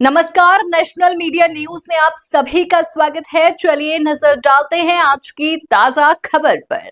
नमस्कार, national media news में आप सभी का स्वागत है। चलिए नजर डालते हैं आज की ताजा खबर पर।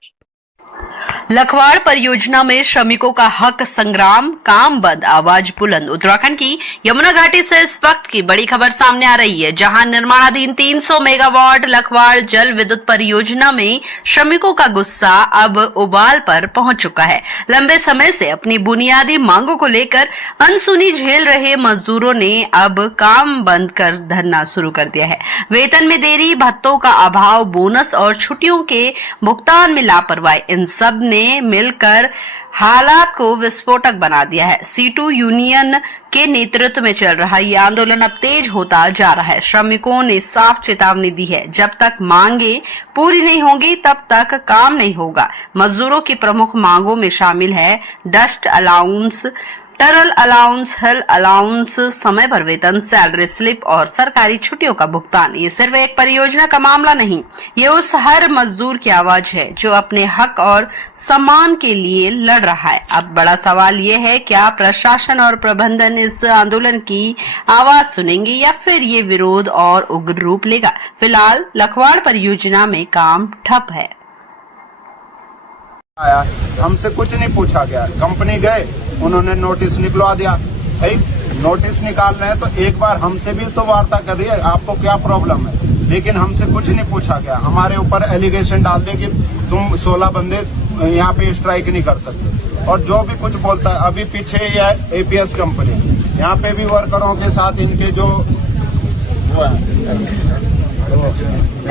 लखवाड़ परियोजना में श्रमिकों का हक संग्राम, काम बंद, आवाज बुलंद। उत्तराखंड की यमुना घाटी से इस वक्त की बड़ी खबर सामने आ रही है, जहां निर्माणाधीन 300 मेगावाट लखवाड़ जल विद्युत परियोजना में श्रमिकों का गुस्सा अब उबाल पर पहुंच चुका है। लंबे समय से अपनी बुनियादी मांगों को लेकर अनसुनी झेल रहे मजदूरों ने अब काम बंद कर धरना शुरू कर दिया है। वेतन में देरी, भत्तों का अभाव, बोनस और छुट्टियों के भुगतान में लापरवाही, इन सब ने मिलकर हालात को विस्फोटक बना दिया है। C2 यूनियन के नेतृत्व में चल रहा ये आंदोलन अब तेज होता जा रहा है। श्रमिकों ने साफ चेतावनी दी है, जब तक मांगे पूरी नहीं होंगी तब तक काम नहीं होगा। मजदूरों की प्रमुख मांगों में शामिल है डस्ट अलाउंस, टनल अलाउंस, हिल अलाउंस, समय पर वेतन, सैलरी स्लिप और सरकारी छुट्टियों का भुगतान। ये सिर्फ एक परियोजना का मामला नहीं, ये उस हर मजदूर की आवाज है जो अपने हक और सम्मान के लिए लड़ रहा है। अब बड़ा सवाल ये है, क्या प्रशासन और प्रबंधन इस आंदोलन की आवाज सुनेंगे या फिर ये विरोध और उग्र रूप लेगा। फिलहाल लखवाड़ परियोजना में काम ठप है। हमसे कुछ नहीं पूछा गया, कंपनी गए, उन्होंने नोटिस निकलवा दिया। भाई नोटिस निकाल रहे हैं तो एक बार हमसे भी तो वार्ता कर रही है, आपको क्या प्रॉब्लम है। लेकिन हमसे कुछ नहीं पूछा गया, हमारे ऊपर एलिगेशन डाल दे कि तुम 16 बंदे यहाँ पे स्ट्राइक नहीं कर सकते। और जो भी कुछ बोलता है, अभी पीछे ये है APS कंपनी, यहाँ पे भी वर्करों के साथ इनके जो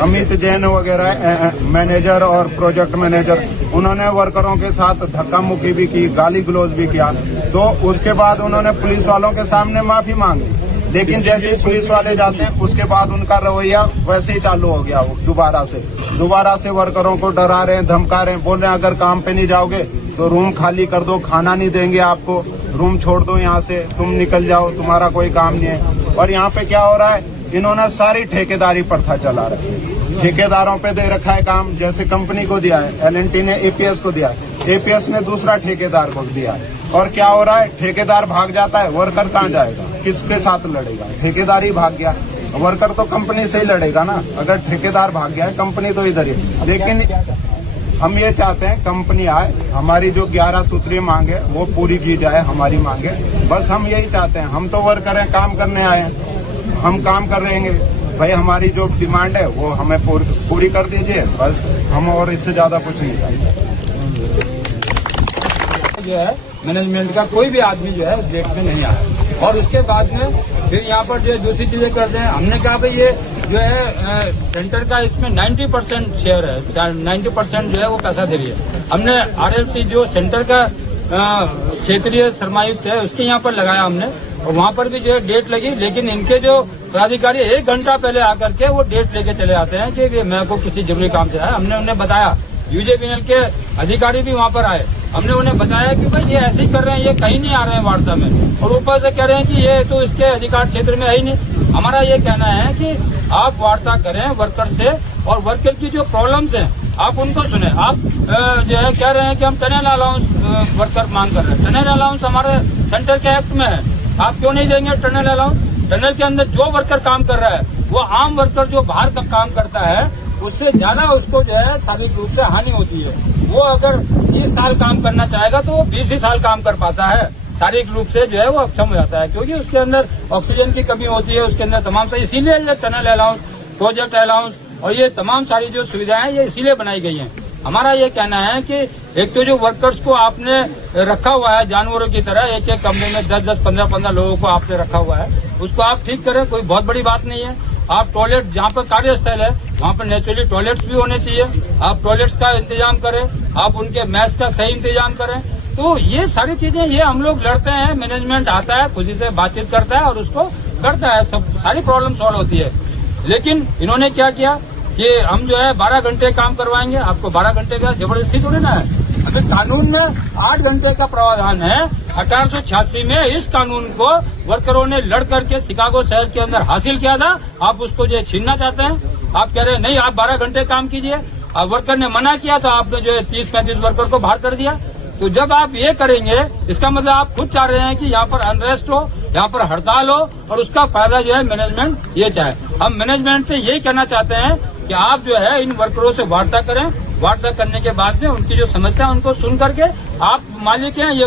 अमित जैन वगैरह मैनेजर और प्रोजेक्ट मैनेजर, उन्होंने वर्करों के साथ धक्का मुक्की भी की, गाली गलौज भी किया। तो उसके बाद उन्होंने पुलिस वालों के सामने माफी मांगी, लेकिन जैसे ही पुलिस वाले जाते हैं उसके बाद उनका रवैया वैसे ही चालू हो गया। वो दोबारा से वर्करों को डरा रहे हैं, धमका रहे हैं, बोल रहे हैं अगर काम पे नहीं जाओगे तो रूम खाली कर दो, खाना नहीं देंगे आपको, रूम छोड़ दो, यहाँ से तुम निकल जाओ, तुम्हारा कोई काम नहीं है। और यहाँ पे क्या हो रहा है, इन्होंने सारी ठेकेदारी प्रथा चला रखी है, ठेकेदारों पे दे रखा है काम। जैसे कंपनी को दिया है, L&T ने APS को दिया है, APS ने दूसरा ठेकेदार को दिया है। और क्या हो रहा है, ठेकेदार भाग जाता है, वर्कर कहाँ जाएगा, किसके साथ लड़ेगा। ठेकेदार ही भाग गया, वर्कर तो कंपनी से ही लड़ेगा ना। अगर ठेकेदार भाग गया है, कंपनी तो इधर ही। लेकिन हम ये चाहते हैं कंपनी आए, हमारी जो 11 सूत्रीय मांग है वो पूरी की जाए, हमारी मांगे। बस हम यही चाहते हैं, हम तो वर्कर हैं, काम करने आए हैं, हम काम कर रहेंगे। भाई हमारी जो डिमांड है वो हमें पूरी कर दीजिए, बस हम और इससे ज्यादा कुछ नहीं चाहते। जो है मैनेजमेंट का कोई भी आदमी जो है देखने नहीं आया, और उसके बाद में फिर यहाँ पर जो दूसरी चीजें करते हैं। हमने कहा भाई ये जो है सेंटर का इसमें 90% शेयर है, 90% जो है वो पैसा दे रही है। हमने RLC जो सेंटर का क्षेत्रीय श्रमायुक्त है उसके यहाँ पर लगाया हमने, और वहाँ पर भी जो है डेट लगी। लेकिन इनके जो पदाधिकारी 1 घंटा पहले आकर के वो डेट लेके चले आते हैं कि मेरे को किसी जरूरी काम से है। हमने उन्हें बताया, UJVNL के अधिकारी भी वहाँ पर आए, हमने उन्हें बताया कि भाई ये ऐसे ही कर रहे हैं, ये कहीं नहीं आ रहे हैं वार्ता में, और ऊपर से कह रहे हैं कि ये तो इसके अधिकार क्षेत्र में है ही नहीं। हमारा ये कहना है कि आप वार्ता करें वर्कर से, और वर्कर की जो प्रॉब्लम्स हैं आप उनको सुने। आप जो है कह रहे हैं कि हम टनल अलाउंस वर्कर मांग कर रहे हैं, टनल अलाउंस हमारे सेंटर के एक्ट में है, आप क्यों नहीं देंगे टनल अलाउंस। टनल के अंदर जो वर्कर काम कर रहा है वो आम वर्कर जो बाहर का काम करता है उससे ज्यादा उसको जो है शारीरिक रूप से हानि होती है। वो अगर 20 साल काम करना चाहेगा तो वो 20 ही साल काम कर पाता है, शारीरिक रूप से जो है वो अक्षम हो जाता है, क्योंकि उसके अंदर ऑक्सीजन की कमी होती है, उसके अंदर तमाम सारी। इसीलिए ये टनल अलाउंस, प्रोजेक्ट अलाउंस और ये तमाम सारी जो सुविधाएं ये इसीलिए बनाई गई हैं। हमारा ये कहना है कि एक तो जो वर्कर्स को आपने रखा हुआ है जानवरों की तरह, एक एक कमरे में 10-10, 15-15 लोगों को आपने रखा हुआ है, उसको आप ठीक करें, कोई बहुत बड़ी बात नहीं है। आप टॉयलेट, जहाँ पर कार्यस्थल है वहाँ पर नेचुरली टॉयलेट्स भी होने चाहिए, आप टॉयलेट्स का इंतजाम करें, आप उनके मैस का सही इंतजाम करें। तो ये सारी चीजें ये हम लोग लड़ते हैं, मैनेजमेंट आता है, खुद से बातचीत करता है और उसको करता है, सब सारी प्रॉब्लम सॉल्व होती है। लेकिन इन्होंने क्या किया कि हम जो है 12 घंटे काम करवाएंगे, आपको 12 घंटे का जबरदस्ती थोड़ी ना है। अभी कानून में 8 घंटे का प्रावधान है। 1886 में इस कानून को वर्करों ने लड़ करके शिकागो शहर के अंदर हासिल किया था। आप उसको जो छीनना चाहते हैं, आप कह रहे हैं नहीं आप 12 घंटे काम कीजिए। अब वर्कर ने मना किया तो आपने जो है 30-35 वर्कर को बाहर कर दिया। तो जब आप ये करेंगे इसका मतलब आप खुद चाह रहे हैं कि यहाँ पर अनरेस्ट हो यहाँ पर हड़ताल हो और उसका फायदा जो है मैनेजमेंट ये चाहे। हम मैनेजमेंट से यही कहना चाहते हैं कि आप जो है इन वर्करों से वार्ता करें, वार्ता करने के बाद में उनकी जो समस्या है उनको सुन करके, आप मालिक हैं ये